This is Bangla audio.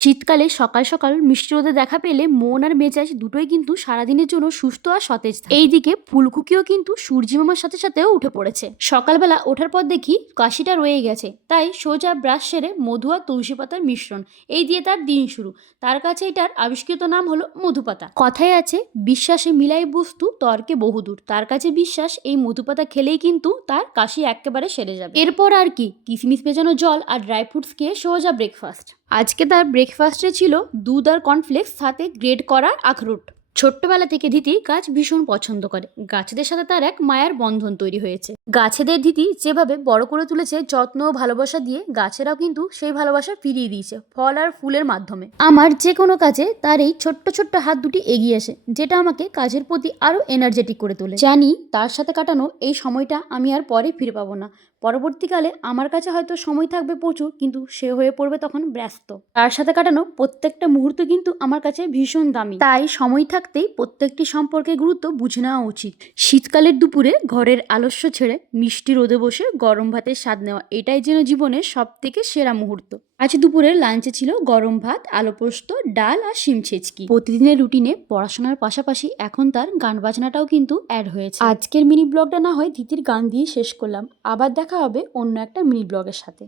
শীতকালে সকাল সকাল মিষ্টি রোদে দেখা পেলে মন আর মেজাজ দুটোই কিন্তু সারাদিনের জন্য সুস্থ আর সতেজ থাকে। এইদিকে ফুলকুকিও কিন্তু সূর্যি মামার সাথে সাথেও উঠে পড়েছে। সকালবেলা ওঠার পর দেখি কাশিটা রয়ে গেছে, তাই সোজা ব্রাশ সেরে মধু আর তুলসী পাতার মিশ্রণ এই দিয়ে তার দিন শুরু। তার কাছে এটার আবিষ্কৃত নাম হলো মধুপাতা। কথায় আছে বিশ্বাসে মিলাই বস্তু তর্কে বহুদূর। তার কাছে বিশ্বাস এই মধুপাতা খেলেই কিন্তু তার কাশি একেবারে সেরে যাবে। এরপর আর কি, কিশমিশ ভেজানো জল আর ড্রাই ফ্রুটস খেয়ে সোজা ব্রেকফাস্ট। আজকে তার ব্রেকফাস্টে ছিল দুধ আর কর্নফ্লেক্স, সাথে গ্রেট করা আখরোট। ছোট্টবেলা থেকে ধীতি গাছ ভীষণ পছন্দ করে। গাছেদের সাথে তার এক মায়ার বন্ধন তৈরি হয়েছে। গাছেদের ধীতি যেভাবে বড় করে তুলেছে যত্ন ও ভালোবাসা দিয়ে, গাছেরাও কিন্তু সেই ভালোবাসা ফিরিয়ে দিয়েছে ফল আর ফুলের মাধ্যমে। আমার যে কোনো কাজে তার এই ছোট্ট ছোট্ট হাত দুটি এগিয়ে আসে, যেটা আমাকে কাজের প্রতি আরো এনার্জেটিক করে তোলে। জানি তার সাথে কাটানো এই সময়টা আমি আর পরে ফিরে পাবো না। পরবর্তীকালে আমার কাছে হয়তো সময় থাকবে প্রচুর, কিন্তু সে হয়ে পড়বে তখন ব্যস্ত। তার সাথে কাটানো প্রত্যেকটা মুহূর্ত কিন্তু আমার কাছে ভীষণ দামি। তাই সময় থাকতেই প্রত্যেকটি সম্পর্কের গুরুত্ব বুঝে নেওয়া উচিত। শীতকালের দুপুরে ঘরের আলস্য ছেড়ে মিষ্টি রোদে বসে গরম ভাতের স্বাদ নেওয়া, এটাই যেন জীবনের সব থেকে সেরা মুহূর্ত। আজ দুপুরের লাঞ্চে ছিল গরম ভাত, আলু পোস্ত, ডাল আর শিম ছেচকি। প্রতিদিনের রুটিনে পড়াশোনার পাশাপাশি এখন তার গান বাজনাটাও কিন্তু অ্যাড হয়েছে। আজকের মিনি ব্লগটা না হয় ধীতির গান দিয়ে শেষ করলাম। আবার দেখা হবে অন্য একটা মিনি ব্লগের সাথে।